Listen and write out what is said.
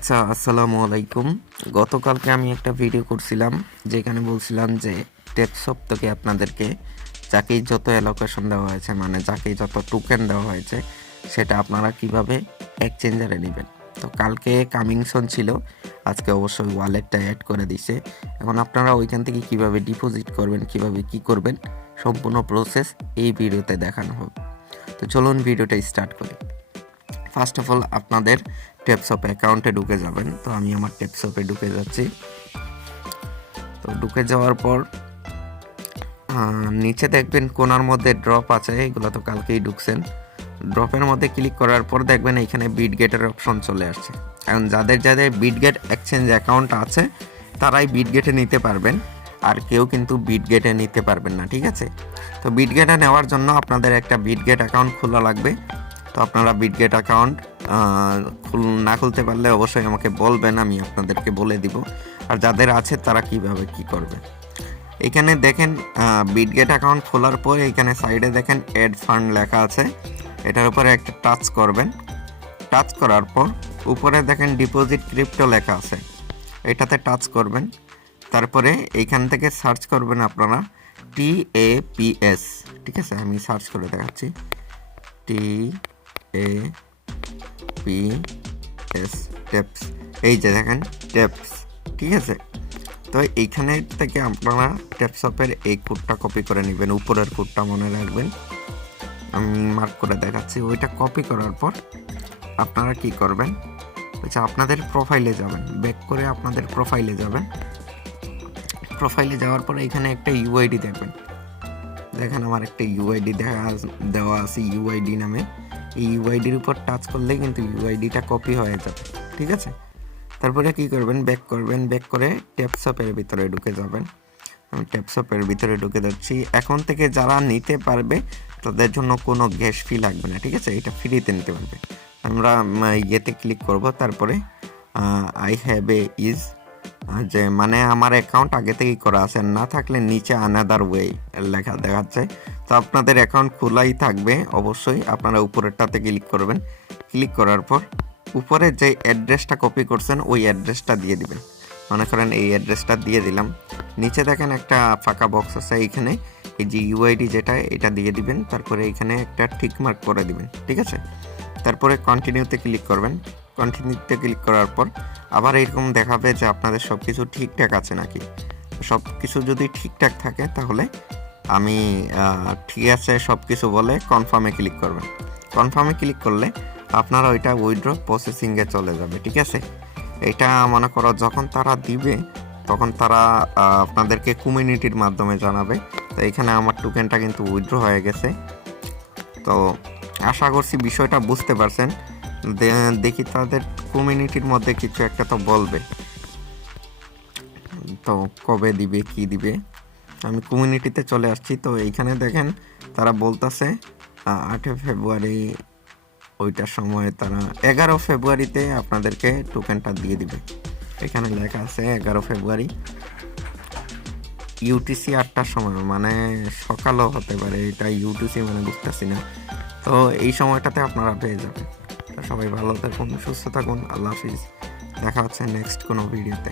আচ্ছা, আসসালামু আলাইকুম। গতকালকে আমি একটা ভিডিও করছিলাম যেখানে বলছিলাম যে টেপসপ থেকে আপনাদেরকে যাকেই যত অ্যালোকেশন দেওয়া হয়েছে, মানে যাকেই যত টোকেন দেওয়া হয়েছে, সেটা আপনারা কিভাবে এক্সচেঞ্জারে নেবেন। তো কালকে কামিংসন ছিল, আজকে অবশ্যই ওয়ালেটটা অ্যাড করে দিছে। এখন আপনারা ওইখান থেকে কিভাবে ডিপোজিট করবেন, কিভাবে কি করবেন, সম্পূর্ণ প্রসেস এই ভিডিওতে দেখানো হবে। তো চলুন ভিডিওটা স্টার্ট করি। ফার্স্ট অফ অল আপনাদের টেপসপ অ্যাকাউন্টে ঢুকে যাবেন। তো আমি আমার টেপসপে ঢুকে যাচ্ছি। তো ঢুকে যাওয়ার পর নিচে দেখবেন কোনার মধ্যে ড্রপ আছে, এগুলো তো কালকেই ঢুকছেন। ড্রপের মধ্যে ক্লিক করার পর দেখবেন এইখানে বিটগেটের অপশন চলে আসছে। এখন যাদের যাদের বিটগেট এক্সচেঞ্জ অ্যাকাউন্ট আছে তারাই বিটগেটে নিতে পারবেন, আর কেউ কিন্তু বিটগেটে নিতে পারবেন না, ঠিক আছে। তো বিটগেটে নেওয়ার জন্য আপনাদের একটা বিটগেট অ্যাকাউন্ট খোলা লাগবে। তো আপনারা বিটগেট অ্যাকাউন্ট না খুলতে পারলে অবশ্যই আমাকে বলবেন, আমি আপনাদেরকে বলে দিব। আর যাদের আছে তারা কিভাবে কি করবে। এখানে দেখেন বিটগেট অ্যাকাউন্ট খোলার পর এখানে সাইডে দেখেন অ্যাড ফান্ড লেখা আছে, এটার উপরে একটা টাচ করবেন। টাচ করার পর উপরে দেখেন ডিপোজিট ক্রিপ্টো লেখা আছে, এটাতে টাচ করবেন। তারপরে এইখান থেকে সার্চ করবেন আপনারা TAPS, ঠিক আছে, আমি সার্চ করে দেখাচ্ছি। TAPS, টেপস, এই যে দেখেন টেপস, ঠিক আছে। তো এইখানে থেকে আপনারা টেপসপের এই কোডটা কপি করে নেবেন, উপরের কোডটা মনে রাখবেন, আমি মার্ক করে দেখাচ্ছি। ওইটা কপি করার পর আপনারা কি করবেন, আচ্ছা আপনাদের প্রোফাইলে যাবেন, ব্যাক করে আপনাদের প্রোফাইলে যাবেন। প্রোফাইলে যাওয়ার পর এখানে একটা ইউআইডি দেখবেন, দেখেন আমার একটা ইউআইডি দেওয়া আছে ইউআইডি নামে। এই ইউআইডির উপর টাচ করলে কিন্তু ইউআইডিটা কপি হয়ে যাবে, ঠিক আছে। তারপরে কি করবেন, ব্যাক করবেন, ব্যাক করে টেপসপের ভিতরে ঢুকে যাবেন। আমি টেপসপের ভিতরে ঢুকে যাচ্ছি। এখন থেকে যারা নিতে পারবে তাদের জন্য কোনো গ্যাস ফি লাগবে না, ঠিক আছে, এটা ফ্রিতে নিতে পারবে। আমরা ইয়েতে ক্লিক করব, তারপরে আই হ্যাভ এ ইজ, যে মানে আমার অ্যাকাউন্ট আগে থেকেই করা আছে, না থাকলে নিচে আনাদার ওয়ে লেখা দেখাচ্ছে। তো আপনাদের অ্যাকাউন্ট খোলাই থাকবে অবশ্যই, আপনারা উপরেরটাতে ক্লিক করবেন। ক্লিক করার পর উপরে যে অ্যাড্রেসটা কপি করছেন ওই অ্যাড্রেসটা দিয়ে দিবেন। মনে করেন এই অ্যাড্রেসটা দিয়ে দিলাম। নিচে দেখেন একটা ফাঁকা বক্স আছে, এইখানে এই যে ইউআইডি যেটা এটা দিয়ে দিবেন। তারপরে এখানে একটা টিক মার্ক করে দিবেন, ঠিক আছে। তারপরে কন্টিনিউতে ক্লিক করবেন। কন্টিনিউতে ক্লিক করার পর আবার এরকম দেখাবে যে আপনাদের সব কিছু ঠিকঠাক আছে নাকি। সব কিছু যদি ঠিকঠাক থাকে তাহলে আমি ঠিক আছে সব কিছু বলে কনফার্মে ক্লিক করবেন। কনফার্মে ক্লিক করলে আপনারা ওইটা উইথড্র প্রসেসিংয়ে চলে যাবে, ঠিক আছে। এটা মনে করো যখন তারা দিবে তখন তারা আপনাদেরকে কমিউনিটির মাধ্যমে জানাবে। তো এখানে আমার টোকেনটা কিন্তু উইথড্র হয়ে গেছে। তো আশা করছি বিষয়টা বুঝতে পারছেন। দেখি তাদের কমিউনিটির মধ্যে কিছু একটা তো বলবে, তো কবে দিবে কি দিবে। আমি কমিউনিটিতে চলে আসছি। তো এইখানে দেখেন তারা বলতেছে 8 ফেব্রুয়ারি, ওইটার সময় তারা 11 ফেব্রুয়ারিতে আপনাদেরকে টোকেনটা দিয়ে দিবে। এখানে লেখা আছে 11 ফেব্রুয়ারি ইউটিসি 8টার সময়, মানে সকালও হতে পারে, এটা ইউটিসি মানে বুঝতেছি না। তো এই সময়টাতে আপনারা পেয়ে যাবেন। তো সবাই ভালো থাকুন, সুস্থ থাকুন, আল্লাহ হাফিজ। দেখা হচ্ছে নেক্সট কোনো ভিডিওতে।